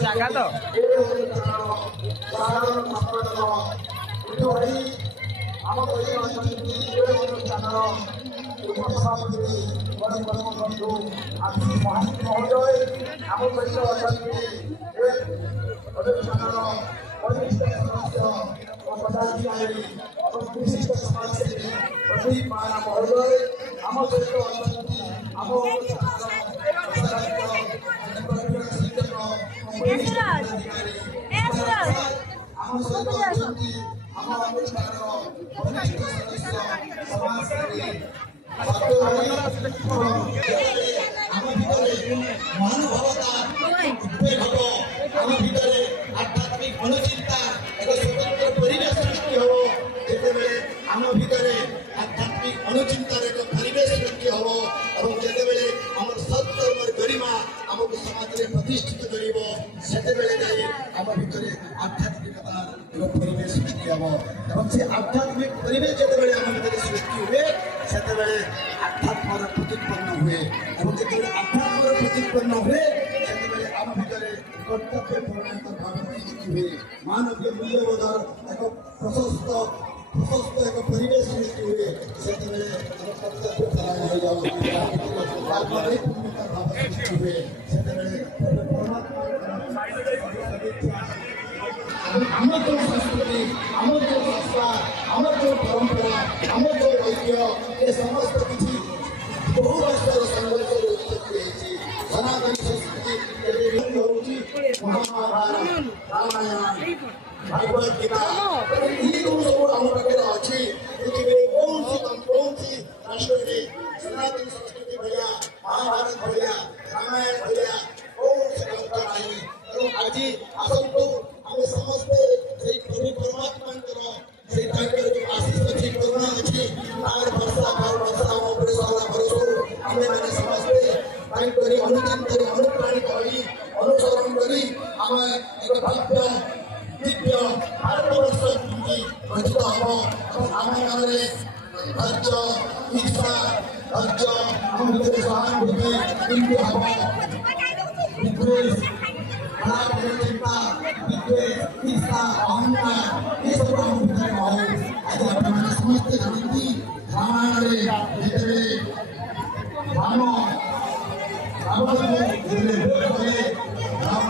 জায়গা তো মহানুভবতা উদ্বেগ হব আমার ভিতরে আধ্যাত্মিক অনুচিন্তা এক স্বতন্ত্র পরিবেশ সৃষ্টি হব যেতবে আমার ভিতরে আধ্যাত্মিক অনুচিন্তার এক পরিবেশ সৃষ্টি হব এবং যেতবে আমার সৎকর্মর গরিমা আমাকে সমাজে প্রতিষ্ঠিত করিব সেতবে যাই আমার ভিতরে আধ্যাত্মিকতার এক পরিবেশ সৃষ্টি হব এবং সেই আধ্যাত্মিক পরিবেশ যেতবে আমার ভিতরে সৃষ্টি হুয়ে সেতবে আধ্যাত্মর প্রতিপন্ন হুয়ে এবং যেতবে আধ্যাত্মর প্রতিপন্ন হুয়ে সেতবে আমার ভিতরে কর্তব্য পরিণত ভাবে সৃষ্টি হুয়ে মানবীয় মূল্যবোধর এক প্রশস্ত এক পরিবেশ সৃষ্টি হুয়ে সেতবে কর্তব্য পরায়ণ হয়ে যাব পূর্ণতার ভাব সৃষ্টি হুয়ে সেতবে আমার যে সংস্কৃতি আমার যে সংস্কার আমার যে পরম্পরা আমার যে ঐক্য এ সমস্ত কিছু বহু বছর সংঘর্ষের উৎপত্তি হয়েছে সনাতনী সংস্কৃতি ଏବେ ହେଉଛି ମହାଭାରତ ରାମାୟଣ ଭାଗବତ ଗୀତା ଏଇସବୁ ସବୁ ଆମ ପାଖରେ ଅଛି ପୃଥିବୀରେ କୌଣସି ରାଷ୍ଟ୍ରରେ ସନାତନ ସଂସ୍କୃତି ଭଳିଆ ମହାଭାରତ ଭଳିଆ ରାମାୟଣ ଭଳିଆ କୌଣସି ଗ୍ରନ୍ଥ ନାହିଁ ଏବଂ ଆଜି ଆସନ୍ତୁ ଆମେ ସମସ୍ତେ ସେଇ ପ୍ରଭୁ ପରମାତ୍ମାଙ୍କର ସେଇ ତାଙ୍କର ଯୋଉ ଆଶିଷ ଅଛି କରୁଣା ଅଛି ତାର ବର୍ଷା ଆମ ଉପରେ ସଦା ଭରସରୁ ଆମେମାନେ ସମସ୍ତେ ତାଙ୍କରି ଅନୁଚିନ୍ତରେ ଅନୁପ୍ରାଣିତ ହୋଇ ଅନୁସରଣ କରି ଆମେ ଏକ ଭବ୍ୟ ଦିବ୍ୟ ଭାରତବର୍ଷ ଯେମିତି ଗଠିତ ହେବ ଏବଂ ଆମ ମନରେ ଧୈର୍ଯ୍ୟ ଇଚ୍ଛା ଧୈର୍ଯ୍ୟ ଆମ ଭିତରେ ସହାନୁଭୂତି କେମିତି ହେବ ବିଦ୍ୱେଷ ଚିନ୍ତା ବିଦ୍ୱେଷ ଇଚ୍ଛା ଅହଙ୍କାର ଏସବୁ ଆମ ଭିତରେ ହଉ ଆଜି ଆପଣମାନେ ସମସ୍ତେ ଜାଣନ୍ତି ରାମାୟଣରେ ଯେତେବେଳେ ରାମ ରାବଣକୁ ଯେତେବେଳେ